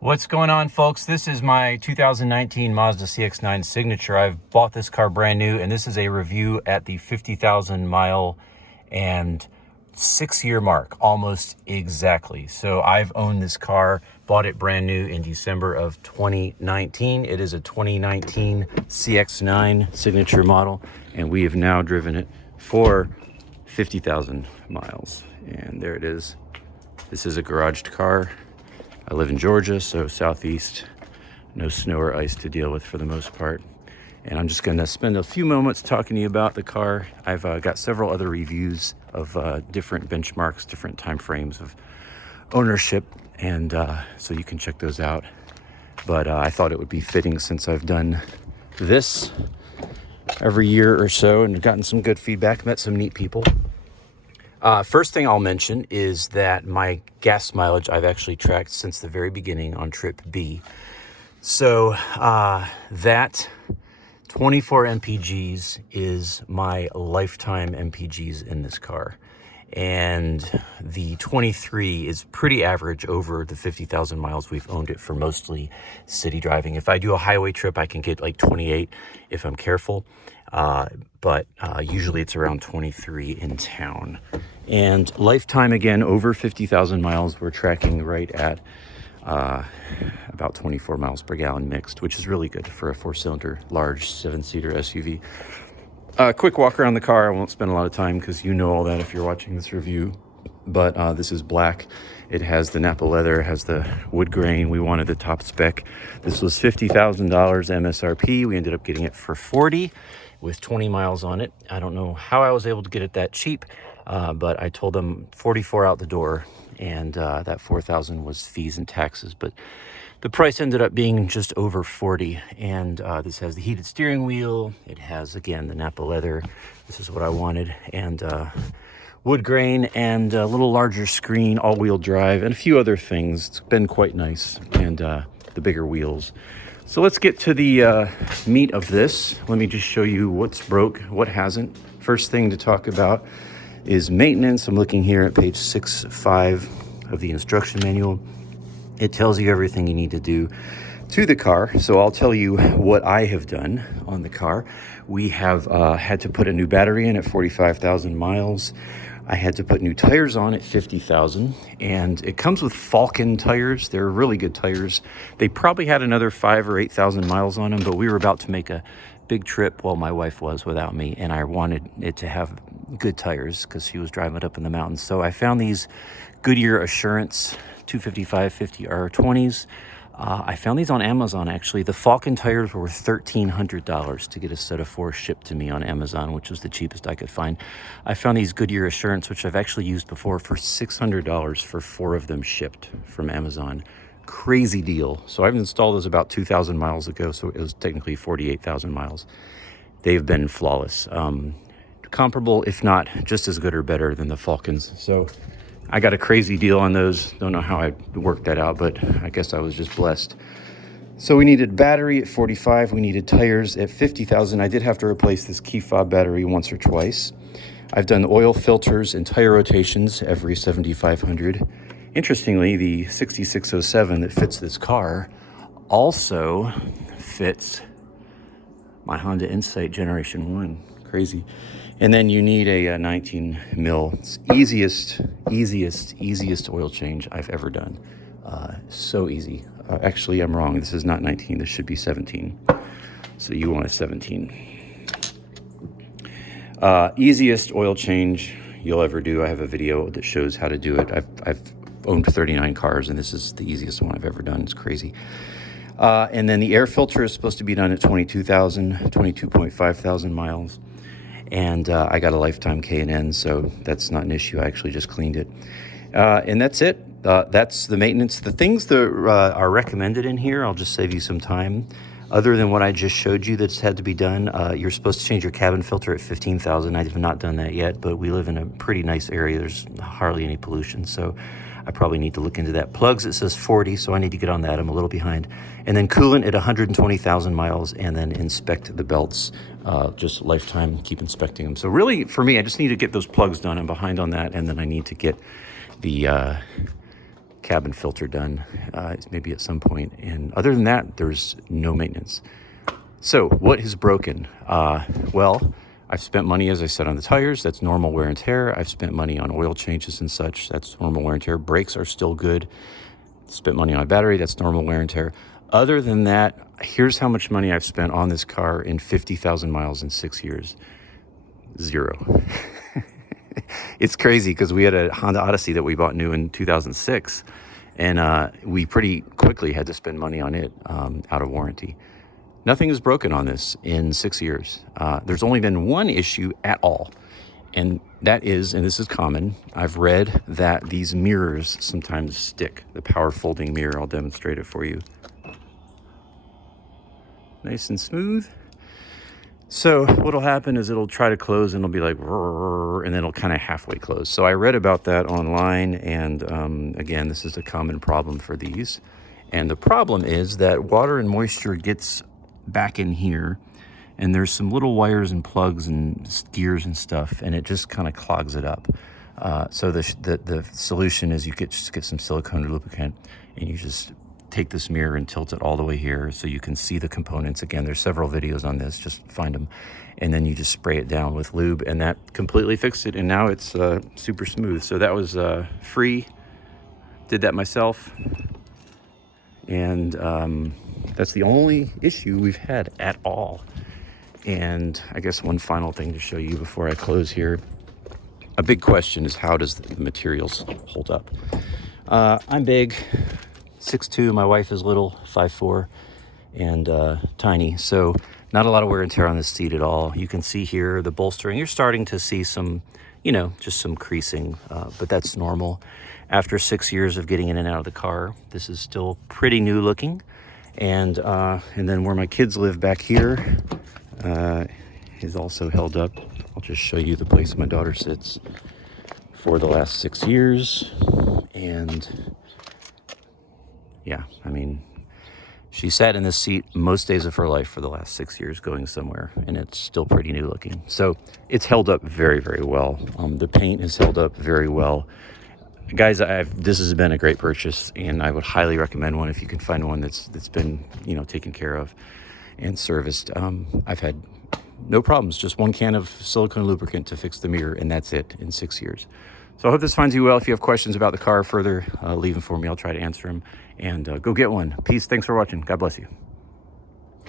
What's going on, folks? This is my 2019 Mazda CX-9 Signature. I've bought this car brand new, and this is a review at the 50,000 mile and 6-year mark, almost exactly. So I've owned this car, bought it brand new in December of 2019. It is a 2019 CX-9 Signature model, and we have now driven it for 50,000 miles. And there it is. This is a garaged car. I live in Georgia, so southeast, no snow or ice to deal with for the most part. And I'm just gonna spend a few moments talking to you about the car. I've got several other reviews of different benchmarks, different time frames of ownership, and so you can check those out. But I thought it would be fitting, since I've done this every year or so and gotten some good feedback, met some neat people. First thing I'll mention is that my gas mileage I've actually tracked since the very beginning on trip B. So that 24 MPGs is my lifetime MPGs in this car. And the 23 is pretty average over the 50,000 miles we've owned it for, mostly city driving. If I do a highway trip, I can get like 28 if I'm careful. But usually it's around 23 in town. And lifetime, again, over 50,000 miles, we're tracking right at about 24 miles per gallon mixed, which is really good for a 4-cylinder, large 7-seater SUV. Quick walk around the car. I won't spend a lot of time because you know all that if you're watching this review. But this is black. It has the Napa leather, has the wood grain. We wanted the top spec. This was $50,000 MSRP. We ended up getting it for 40 with 20 miles on it. I don't know how I was able to get it that cheap, but I told them 44 out the door, and that 4,000 was fees and taxes. But the price ended up being just over 40, and this has the heated steering wheel. It has, again, the Napa leather. This is what I wanted, and wood grain, and a little larger screen, all-wheel drive, and a few other things. It's been quite nice, and the bigger wheels. So let's get to the meat of this. Let me just show you what's broke, what hasn't. First thing to talk about is maintenance. I'm looking here at page 6.5 of the instruction manual. It tells you everything you need to do to the car. So I'll tell you what I have done on the car. We have had to put a new battery in at 45,000 miles. I had to put new tires on at 50,000, and it comes with Falcon tires. They're really good tires. They probably had another 5,000 or 8,000 miles on them, but we were about to make a big trip, well, my wife was without me, and I wanted it to have good tires because she was driving it up in the mountains. So I found these Goodyear Assurance 255/50 R20s. I found these on Amazon, actually. The Falcon tires were $1,300 to get a set of 4 shipped to me on Amazon, which was the cheapest I could find. I found these Goodyear Assurance, which I've actually used before, for $600 for 4 of them shipped from Amazon. Crazy deal. So I've installed those about 2,000 miles ago, so it was technically 48,000 miles. They've been flawless. Comparable, if not just as good or better than the Falcons. So I got a crazy deal on those. Don't know how I worked that out, but I guess I was just blessed. So we needed battery at 45. We needed tires at 50,000. I did have to replace this key fob battery once or twice. I've done oil filters and tire rotations every 7,500. Interestingly, the 6607 that fits this car also fits my Honda Insight Generation 1. Crazy. And then you need a 19 mil. It's easiest oil change I've ever done. So easy. Actually, I'm wrong. This is not 19. This should be 17. So you want a 17. Easiest oil change you'll ever do. I have a video that shows how to do it. I've owned 39 cars, and this is the easiest one I've ever done. It's crazy. And then the air filter is supposed to be done at 22.5 thousand miles. And I got a lifetime K&N, so that's not an issue. I actually just cleaned it. And that's it. That's the maintenance. The things that are recommended in here, I'll just save you some time. Other than what I just showed you that's had to be done, you're supposed to change your cabin filter at 15,000. I have not done that yet, but we live in a pretty nice area. There's hardly any pollution, so I probably need to look into that. Plugs, it says 40, so I need to get on that. I'm a little behind. And then coolant at 120,000 miles, and then inspect the belts. Just lifetime, keep inspecting them. So really, for me, I just need to get those plugs done. I'm behind on that, and then I need to get the cabin filter done, maybe at some point. And other than that, there's no maintenance. So what is broken? Well, I've spent money, as I said, on the tires. That's normal wear and tear. I've spent money on oil changes and such. That's normal wear and tear. Brakes are still good. Spent money on a battery. That's normal wear and tear. Other than that, here's how much money I've spent on this car in 50,000 miles in 6 years. Zero. It's crazy because we had a Honda Odyssey that we bought new in 2006, and we pretty quickly had to spend money on it out of warranty. Nothing is broken on this in 6 years. There's only been one issue at all, and that is, and this is common, I've read that these mirrors sometimes stick. The power folding mirror, I'll demonstrate it for you. Nice and smooth. So what'll happen is it'll try to close and it'll be like, and then it'll kind of halfway close. So I read about that online, and again, this is a common problem for these. And the problem is that water and moisture gets back in here, and there's some little wires and plugs and gears and stuff, and it just kind of clogs it up. So the solution is you just get some silicone lubricant, and you just take this mirror and tilt it all the way here so you can see the components. Again, there's several videos on this, just find them. And then you just spray it down with lube, and that completely fixed it, and now it's super smooth. So that was free. Did that myself. And that's the only issue we've had at all. And I guess one final thing to show you before I close here. A big question is, how does the materials hold up? I'm big, 6'2", my wife is little, 5'4", and tiny. So not a lot of wear and tear on this seat at all. You can see here the bolstering. You're starting to see some, just some creasing, but that's normal. After 6 years of getting in and out of the car, this is still pretty new looking. And then where my kids live back here is also held up. I'll just show you the place my daughter sits for the last 6 years. And yeah, I mean, she sat in this seat most days of her life for the last 6 years going somewhere, and it's still pretty new looking. So it's held up very, very well. The paint has held up very well. Guys, this has been a great purchase, and I would highly recommend one if you can find one that's been, taken care of and serviced. I've had no problems, just one can of silicone lubricant to fix the mirror, and that's it in 6 years. So I hope this finds you well. If you have questions about the car further, leave them for me. I'll try to answer them. And go get one. Peace. Thanks for watching. God bless you.